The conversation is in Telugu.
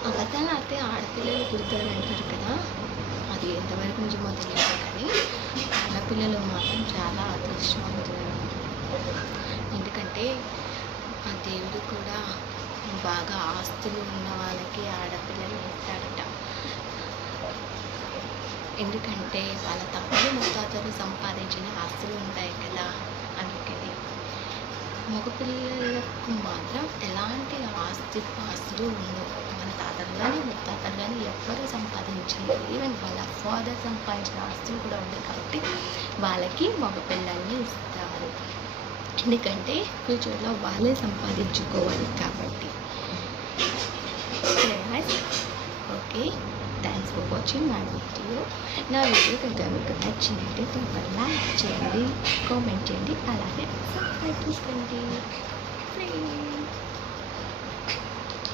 అబద్ధాలు ఆడితే ఆడపిల్లలు పుడతారంటారు కదా! అది ఎంతవరకు నిజమో తెలియదు కానీ, ఆడపిల్లలు మాత్రం చాలా అదృష్టవంతులు. ఎందుకంటే ఆ దేవుడు కూడా బాగా ఆస్తులు ఉన్న వాళ్ళకి ఆడపిల్లలు ఇస్తాడట. ఎందుకంటే వాళ్ళ తమ్ముడు ముత్తాతలు సంపాదించిన ఆస్తులు ఉంటాయి కదా, అందుకని. మగపిల్లలకు మాత్రం ఎలాంటి ఆస్తులు ఉండవు. మన తాతలు కానీ ముత్తాతలు కానీ ఎవ్వరూ సంపాదించలేదు. ఈవెన్ వాళ్ళ ఫాదర్ సంపాదించిన ఆస్తులు కూడా ఉన్నాయి కాబట్టి వాళ్ళకి మగపిల్లల్ని ఇస్తారు. ఎందుకంటే ఫ్యూచర్లో వాళ్ళే సంపాదించుకోవాలి కాబట్టి. Okay, thanks for watching my video. నా వీడియో కనుక మీకు నచ్చినట్లయితే ఒక లైక్ చేయండి, కామెంట్ చేయండి, అలాగే సబ్స్క్రైబ్ చేసుకోండి.